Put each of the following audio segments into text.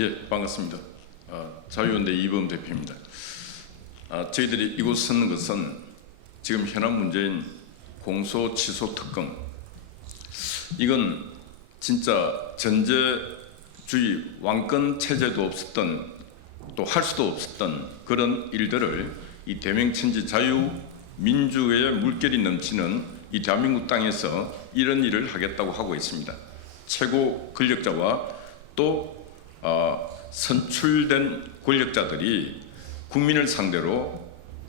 예, 반갑습니다. 자유연대 이범 대표입니다. 저희들이 이곳 섰는 것은 지금 현안 문제인 공소 취소 특검, 이건 진짜 전제주의 왕권 체제도 없었던, 또 할 수도 없었던 그런 일들을 이 대명천지 자유민주의 물결이 넘치는 이 대한민국 땅에서 이런 일을 하겠다고 하고 있습니다. 최고 권력자와 또 선출된 권력자들이 국민을 상대로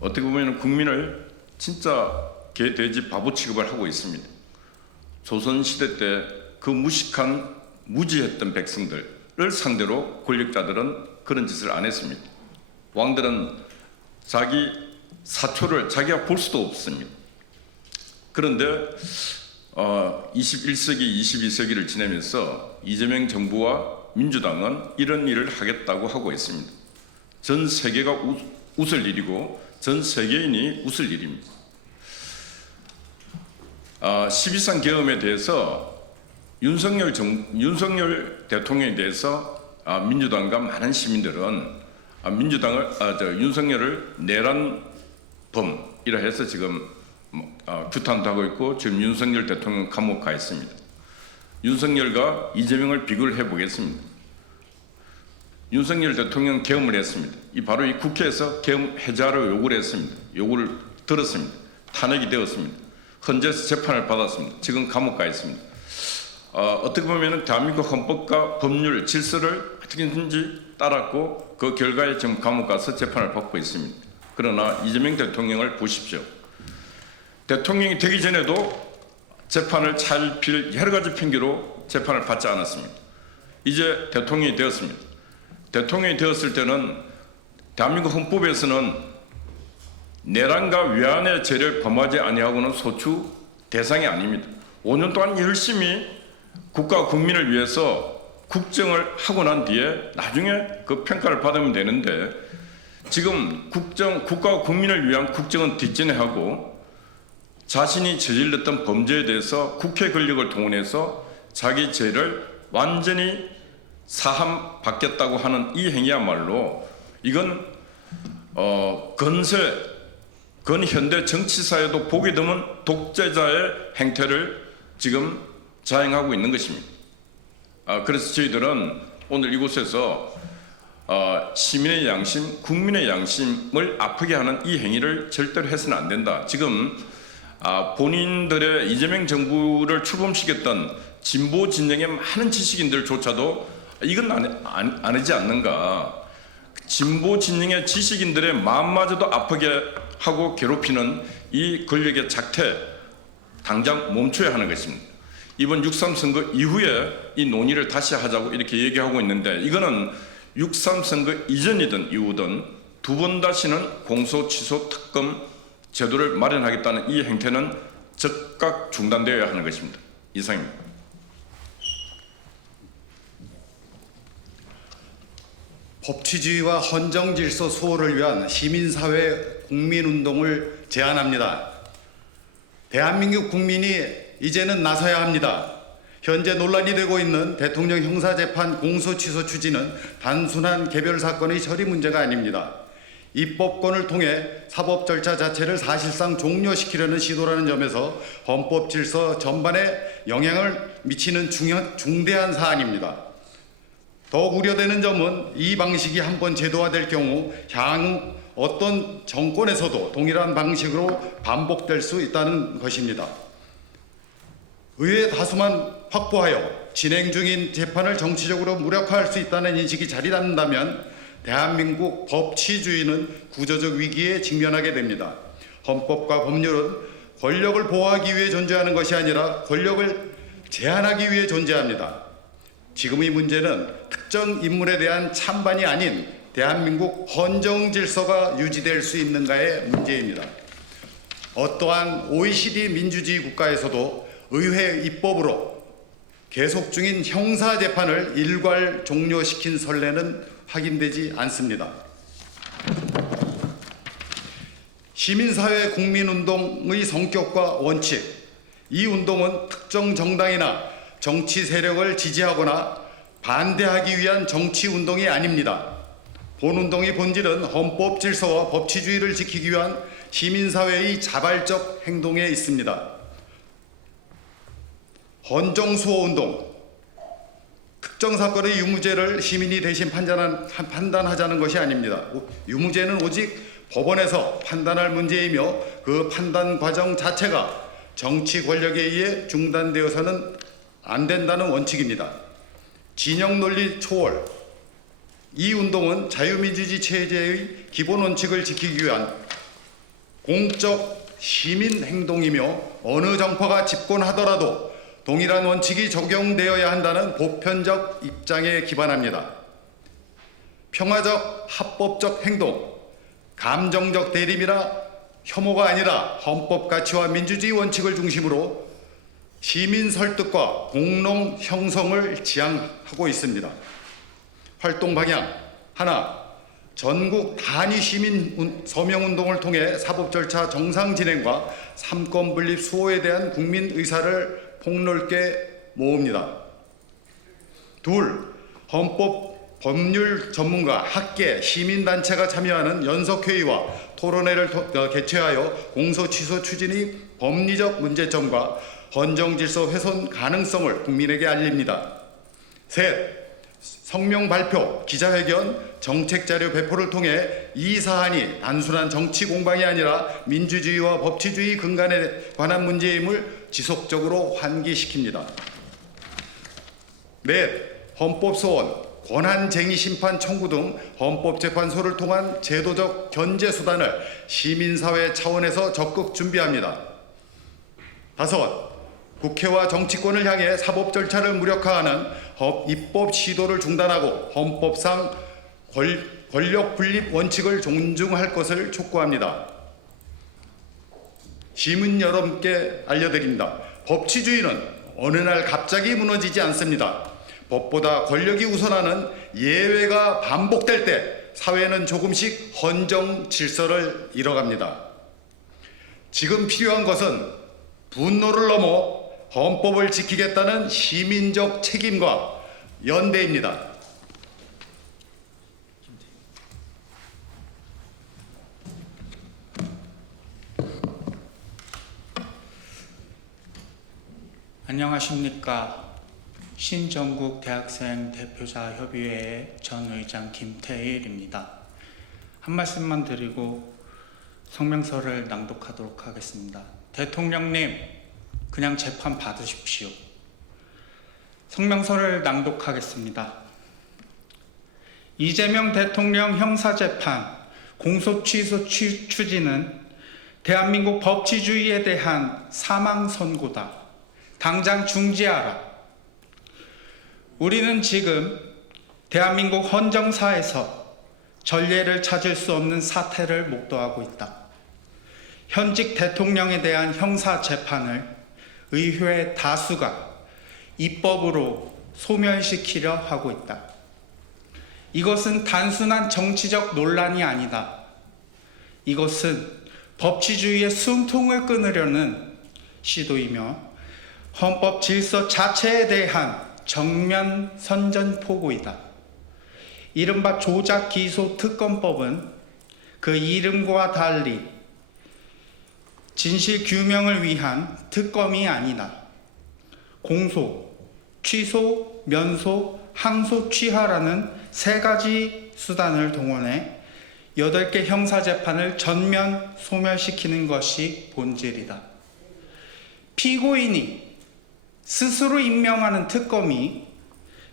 어떻게 보면 국민을 진짜 개, 돼지, 바보 취급을 하고 있습니다. 조선시대 때 그 무식한 무지했던 백성들을 상대로 권력자들은 그런 짓을 안 했습니다. 왕들은 자기 사초를 자기가 볼 수도 없습니다. 그런데 21세기, 22세기를 지내면서 이재명 정부와 민주당은 이런 일을 하겠다고 하고 있습니다. 전 세계가 웃을 일이고 전 세계인이 웃을 일입니다. 12.3 계엄에 대해서 윤석열 대통령에 대해서 민주당과 많은 시민들은 윤석열을 내란범이라 해서 지금 규탄도 하고 있고 지금 윤석열 대통령 감옥 가 있습니다. 윤석열과 이재명을 비교를 해보겠습니다. 윤석열 대통령 계엄을 했습니다. 바로 이 국회에서 계엄 해제하라고 요구를 했습니다. 요구를 들었습니다. 탄핵이 되었습니다. 헌재에서 재판을 받았습니다. 지금 감옥 가 있습니다. 어떻게 보면 대한민국 헌법과 법률, 질서를 어떻게든지 따랐고 그 결과에 지금 감옥 가서 재판을 받고 있습니다. 그러나 이재명 대통령을 보십시오. 대통령이 되기 전에도 재판을 잘 필 여러 가지 핑계로 재판을 받지 않았습니다. 이제 대통령이 되었습니다. 대통령이 되었을 때는 대한민국 헌법에서는 내란과 외환의 죄를 범하지 아니하고는 소추 대상이 아닙니다. 5년 동안 열심히 국가 국민을 위해서 국정을 하고 난 뒤에 나중에 그 평가를 받으면 되는데 지금 국가와 국민을 위한 국정은 뒷전에하고 자신이 저질렀던 범죄에 대해서 국회 권력을 동원해서 자기 죄를 완전히 사함받겠다고 하는 이 행위야말로 이건 근현대 정치사에도 보기 드문 독재자의 행태를 지금 자행하고 있는 것입니다. 그래서 저희들은 오늘 이곳에서 시민의 양심, 국민의 양심을 아프게 하는 이 행위를 절대로 해서는 안 된다. 지금 본인들의 이재명 정부를 출범시켰던 진보 진영의 많은 지식인들조차도 이건 안 하지 않는가. 진보 진영의 지식인들의 마음마저도 아프게 하고 괴롭히는 이 권력의 작태 당장 멈춰야 하는 것입니다. 이번 6.3 선거 이후에 이 논의를 다시 하자고 이렇게 얘기하고 있는데 이거는 6.3 선거 이전이든 이후든 두 번 다시는 공소 취소 특검 제도를 마련하겠다는 이 행태는 즉각 중단되어야 하는 것입니다. 이상입니다. 법치주의와 헌정질서 수호를 위한 시민사회 국민운동을 제안합니다. 대한민국 국민이 이제는 나서야 합니다. 현재 논란이 되고 있는 대통령 형사재판 공소취소 추진은 단순한 개별 사건의 처리 문제가 아닙니다. 입법권을 통해 사법 절차 자체를 사실상 종료시키려는 시도라는 점에서 헌법 질서 전반에 영향을 미치는 중대한 사안입니다. 더욱 우려되는 점은 이 방식이 한번 제도화될 경우 향후 어떤 정권에서도 동일한 방식으로 반복될 수 있다는 것입니다. 의회 다수만 확보하여 진행 중인 재판을 정치적으로 무력화할 수 있다는 인식이 자리 잡는다면 대한민국 법치주의는 구조적 위기에 직면하게 됩니다. 헌법과 법률은 권력을 보호하기 위해 존재하는 것이 아니라 권력을 제한하기 위해 존재합니다. 지금의 문제는 특정 인물에 대한 찬반이 아닌 대한민국 헌정 질서가 유지될 수 있는가의 문제입니다. 어떠한 OECD 민주주의 국가에서도 의회 입법으로 계속 중인 형사재판을 일괄 종료시킨 선례는 확인되지 않습니다. 시민사회 국민운동의 성격과 원칙, 이 운동은 특정 정당이나 정치 세력을 지지하거나 반대하기 위한 정치 운동이 아닙니다. 본운동의 본질은 헌법 질서와 법치주의를 지키기 위한 시민사회의 자발적 행동에 있습니다. 헌정수호운동, 특정 사건의 유무죄를 시민이 대신 판단하자는 것이 아닙니다. 유무죄는 오직 법원에서 판단할 문제이며 그 판단 과정 자체가 정치 권력에 의해 중단되어서는 안 된다는 원칙입니다. 진영 논리 초월, 이 운동은 자유민주주의 체제의 기본 원칙을 지키기 위한 공적 시민 행동이며 어느 정파가 집권하더라도 동일한 원칙이 적용되어야 한다는 보편적 입장에 기반합니다. 평화적 합법적 행동, 감정적 대립이나 혐오가 아니라 헌법 가치와 민주주의 원칙을 중심으로 시민 설득과 공론 형성을 지향하고 있습니다. 활동 방향 하나, 전국 단위 시민 서명운동을 통해 사법 절차 정상 진행과 삼권 분립 수호에 대한 국민 의사를 폭넓게 모읍니다. 둘, 헌법 법률 전문가, 학계, 시민단체가 참여하는 연석회의와 토론회를 개최하여 공소 취소 추진의 법리적 문제점과 헌정질서 훼손 가능성을 국민에게 알립니다. 셋, 성명 발표, 기자회견, 정책자료 배포를 통해 이 사안이 단순한 정치 공방이 아니라 민주주의와 법치주의 근간에 관한 문제임을 지속적으로 환기시킵니다. 넷, 헌법소원, 권한쟁의 심판 청구 등 헌법재판소를 통한 제도적 견제 수단을 시민사회 차원에서 적극 준비합니다. 다섯, 국회와 정치권을 향해 사법 절차를 무력화하는 입법 시도를 중단하고 헌법상 권력 분립 원칙을 존중할 것을 촉구합니다. 시민 여러분께 알려드립니다. 법치주의는 어느 날 갑자기 무너지지 않습니다. 법보다 권력이 우선하는 예외가 반복될 때 사회는 조금씩 헌정 질서를 잃어갑니다. 지금 필요한 것은 분노를 넘어 헌법을 지키겠다는 시민적 책임과 연대입니다. 안녕하십니까. 신전국 대학생 대표자 협의회의 전 의장 김태일입니다. 한 말씀만 드리고 성명서를 낭독하도록 하겠습니다. 대통령님, 그냥 재판 받으십시오. 성명서를 낭독하겠습니다. 이재명 대통령 형사재판 공소 취소 추진은 대한민국 법치주의에 대한 사망 선고다. 당장 중지하라. 우리는 지금 대한민국 헌정사에서 전례를 찾을 수 없는 사태를 목도하고 있다. 현직 대통령에 대한 형사재판을 의회 다수가 입법으로 소멸시키려 하고 있다. 이것은 단순한 정치적 논란이 아니다. 이것은 법치주의의 숨통을 끊으려는 시도이며 헌법 질서 자체에 대한 정면 선전포고이다. 이른바 조작 기소 특검법은 그 이름과 달리 진실 규명을 위한 특검이 아니다. 공소, 취소, 면소, 항소, 취하라는 세 가지 수단을 동원해 8개 형사재판을 전면 소멸시키는 것이 본질이다. 피고인이 스스로 임명하는 특검이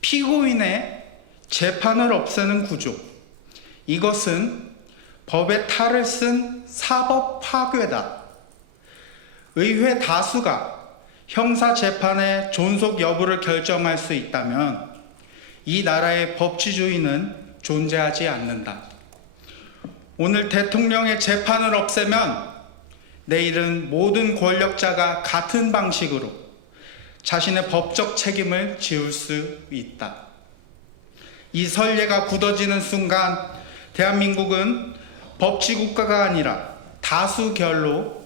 피고인의 재판을 없애는 구조, 이것은 법의 탈을 쓴 사법 파괴다. 의회 다수가 형사재판의 존속 여부를 결정할 수 있다면 이 나라의 법치주의는 존재하지 않는다. 오늘 대통령의 재판을 없애면 내일은 모든 권력자가 같은 방식으로 자신의 법적 책임을 지울 수 있다. 이 선례가 굳어지는 순간 대한민국은 법치국가가 아니라 다수결로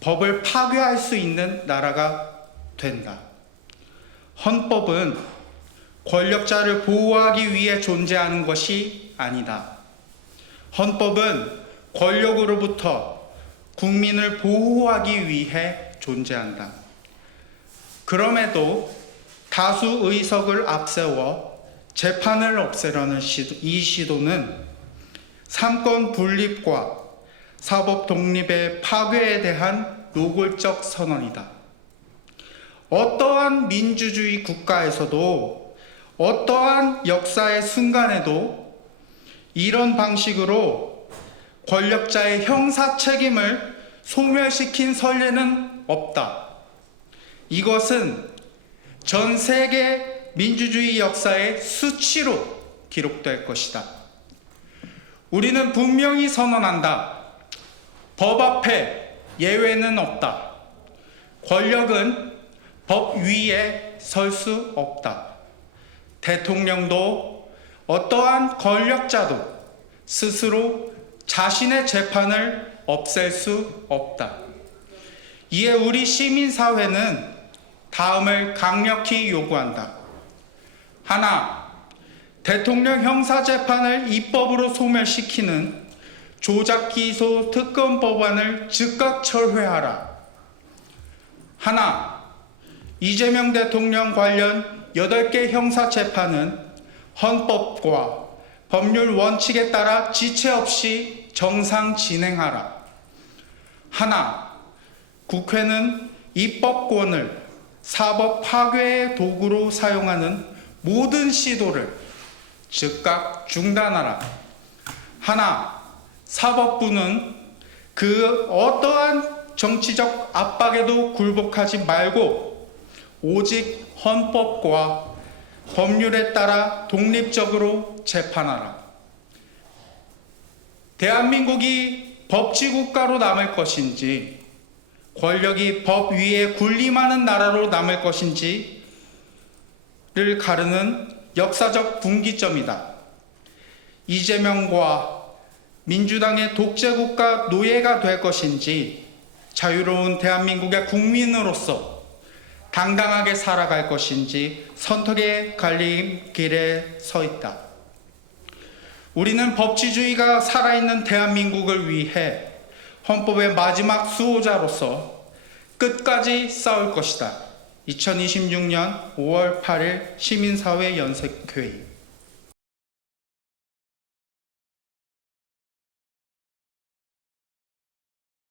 법을 파괴할 수 있는 나라가 된다. 헌법은 권력자를 보호하기 위해 존재하는 것이 아니다. 헌법은 권력으로부터 국민을 보호하기 위해 존재한다. 그럼에도 다수 의석을 앞세워 재판을 없애려는 이 시도는 삼권 분립과 사법 독립의 파괴에 대한 노골적 선언이다. 어떠한 민주주의 국가에서도 어떠한 역사의 순간에도 이런 방식으로 권력자의 형사 책임을 소멸시킨 선례는 없다. 이것은 전 세계 민주주의 역사의 수치로 기록될 것이다. 우리는 분명히 선언한다. 법 앞에 예외는 없다. 권력은 법 위에 설 수 없다. 대통령도 어떠한 권력자도 스스로 자신의 재판을 없앨 수 없다. 이에 우리 시민사회는 다음을 강력히 요구한다. 하나, 대통령 형사재판을 입법으로 소멸시키는 조작기소 특검 법안을 즉각 철회하라. 하나, 이재명 대통령 관련 8개 형사재판은 헌법과 법률 원칙에 따라 지체 없이 정상 진행하라. 하나, 국회는 입법권을 사법 파괴의 도구로 사용하는 모든 시도를 즉각 중단하라. 하나, 사법부는 그 어떠한 정치적 압박에도 굴복하지 말고 오직 헌법과 법률에 따라 독립적으로 재판하라. 대한민국이 법치국가로 남을 것인지 권력이 법 위에 군림하는 나라로 남을 것인지를 가르는 역사적 분기점이다. 이재명과 민주당의 독재국가 노예가 될 것인지 자유로운 대한민국의 국민으로서 당당하게 살아갈 것인지 선택의 갈림길에 서 있다. 우리는 법치주의가 살아있는 대한민국을 위해 헌법의 마지막 수호자로서 끝까지 싸울 것이다. 2026년 5월 8일 시민사회 연석회의.